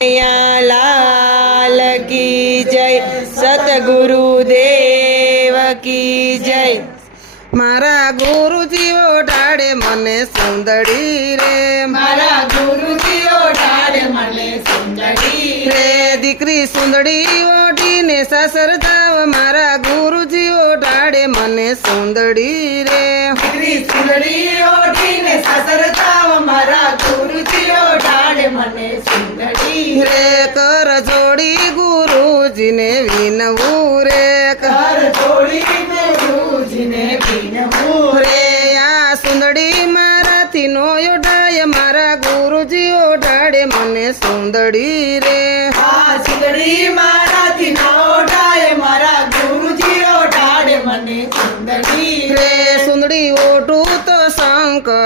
કનૈયા લાલ કી જય સતગુરુ દેવ કી જય મારા ગુરુજીઓ ઢાળે મને સુંદડી રે મારા ગુરુજીઓ ઢાળે મને સુંદરી રે દીકરી સુંદડી ઓઢીને સાસર જાવ મારા ગુરુજીઓ ઢાળે મને સુંદડી રે દીકરી સુંદરી ઓઢીને સાસર જાવ મારા ગુરુજીઓ ઢાળે મને સુંદરી રે કર જોડી ગુરુજીને વિનવું રે કર જોડી ગુરુજીને વિનવું. રે આ સુંદડી મારાથી નો ઓઢાય મારા ગુરુજી ઓઢાડે મને સુંદડી.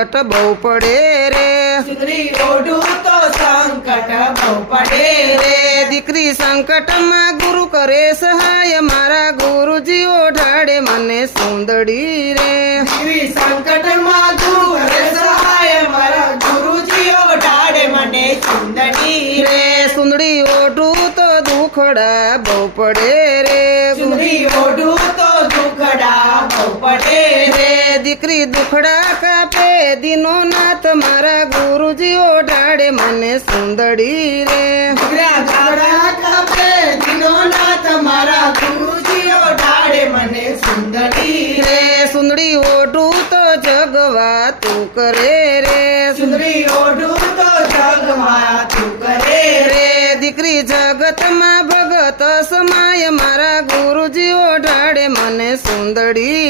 સંકટ બહુ પડે રે. સુંદરી ઓઢું તો સંકટ બહુ પડે રે. દીકરી સંકટમાં ગુરુ કરે સહાય મારા ગુરુજી ઓઢાડે મને સુંદડી રે. દીકરી સંકટમાં ગુરુ કરે સહાય મારા ગુરુજીઓ ઢાળે મને સુંદરી રે. સુંદડી ઓઢું તો દુખડા બહુ પડે રે. સુંદડી ઓઢું તો દુખડા બહુ પડે રે. દીકરી દુખડા કાપે દીનો નાથ મારા ગુરુજી ઓઢાડે મને સુંદડી રે દીકરા ઝાડા કાપે દિનો નાથ મારા ગુરુજીઓ ઢાળે મને સુંદરી રે સુંદડી ઓઢું તો જગવા તું કરે રે સુંદરી ઓઢું તો જગમાં તું કરે રે દીકરી જગતમાં ભગત સમાય મારા ગુરુજી ઓઢાડે મને સુંદડી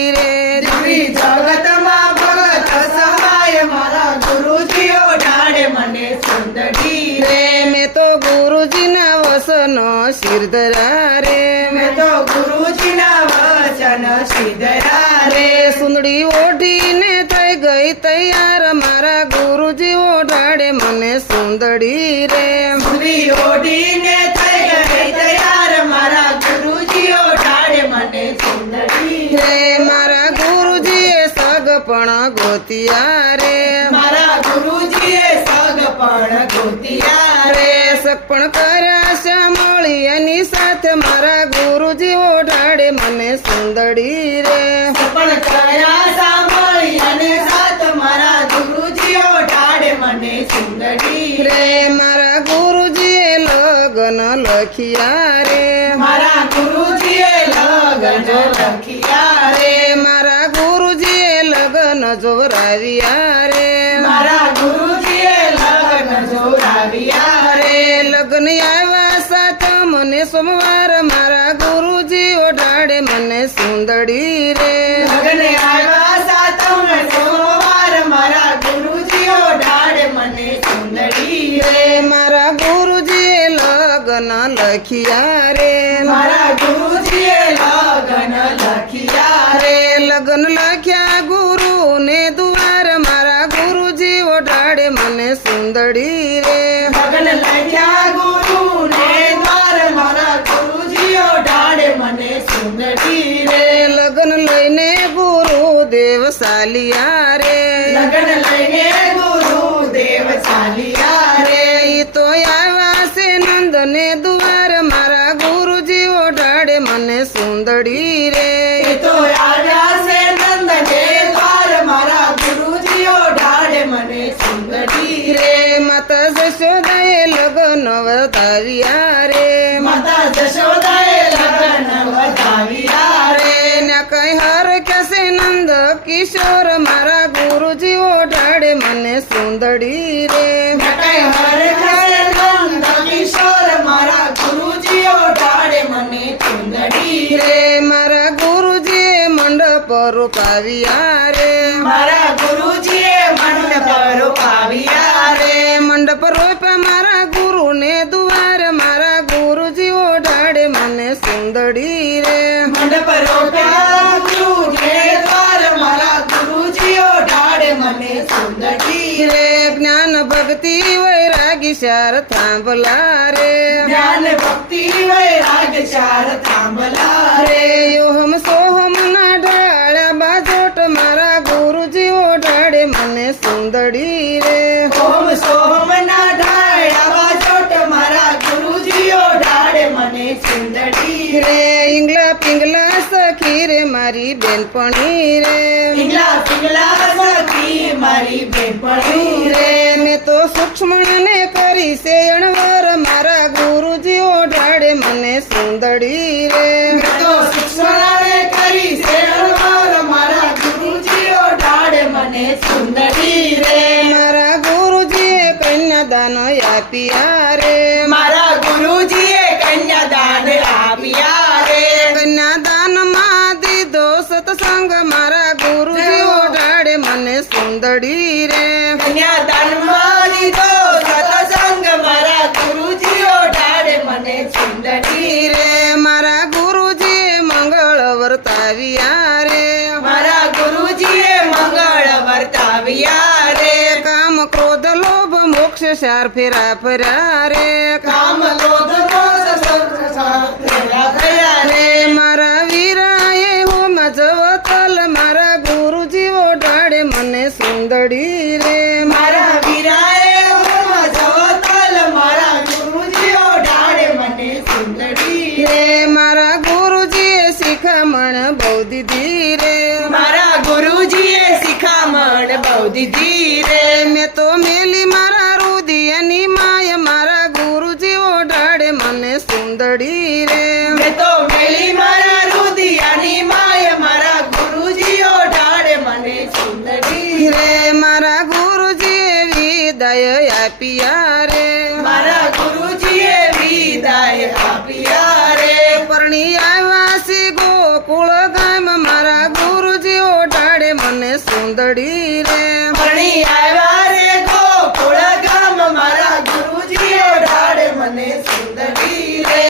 વસનો શિર ધરા રે મેં તો ગુરુજીના વચન સિદ્ધરા રે સુંદડી ઓઢીને થઈ ગઈ તૈયાર મારા ગુરુજી ઓઢાડે મને સુંદડી રે સુંદરી ઓઢીને થઈ ગઈ તૈયાર મારા ગુરુજીઓ ઢાળે મને સુંદરી રે મારા ગુરુજીએ સગપણ ગોતિયા રે મારા ગુરુજીએ સગ પણ ગોતિયા રે સપણ કર્યા શ્યામળી એની સાથે મારા ગુરુજી ઓઢાડે મને સુંદડી રે. સપણ કરાશા અને સાત મારા ગુરુજીઓ ઓઢાડે મને સુંદરી રે મારા ગુરુજીએ લગન લખિયા રે. મારા ગુરુજીએ લગન લખિયા સોમવાર મારા ગુરુજી ઓઢાડે મને સુંદડી રે લગન આવ્યા સાતમ સોમવાર મારા ગુરુજીઓ ઢાળે મને સુંદરી રે રે મારા ગુરુજીએ લગન લખ્યા રે મારા ગુરુજીએ લગન લખિયા રે રે લગ્ન લખ્યા ગુરુ ને દુવાર મારા ગુરુજી ઓઢાડે મને સુંદડી રે લગન લખ્યા सालिया रे। लगन लगे गुरु देव सालिया रे। तो आवा से नंद ने द्वार मारा गुरु जी ओढ़ाड़े मने सुंदरी रे। तो आवा से नंद ने द्वार मारा गुरु जी ओढ़ाड़े मने सुंदरी रे। माता जशोदा लगन बताविया रे। माता जशोदा કિશોર મારા ગુરુજી ઓઢાડે મને સુંદડી રે કઈ હર ઘરે નંદ કિશોર મારા ગુરુજીઓ ઢાળે મને સુંદરી રે રે મારા ગુરુજીએ મંડપ રૂપાવ્યા રે મારા ગુરુજીએ મંડપ રોપાવ્યા રે રે મંડપ રોપ્યા મારા ગુરુ ને चार थांबला रे. ज्ञान भक्ती वैराग चार थांबला. સખી રે મારી બેનપણી રે પિંગલા પિંગલા સખી મારી બેનપણી રે રે મેં તો સૂક્ષ્મ ને કરી છે અણવર મારા ગુરુજી ઓઢાડે મને સુંદડી રે મેં તો શિક્ષણાને કરી છે અણવર મારા ગુરુજીઓ ઢાળે મને સુંદરી રે મારા ગુરુજીએ કન્યાદાન આપ્યા રે મારા ગુરુજીએ કન્યાદાન આપ્યા સરસાર ફેરા ફરા રે કામ લોધ રોજ સરસાર ફેરા ફરા રે મારા વીરાએ હું મજવતલ મારા મને સુંદરી રે.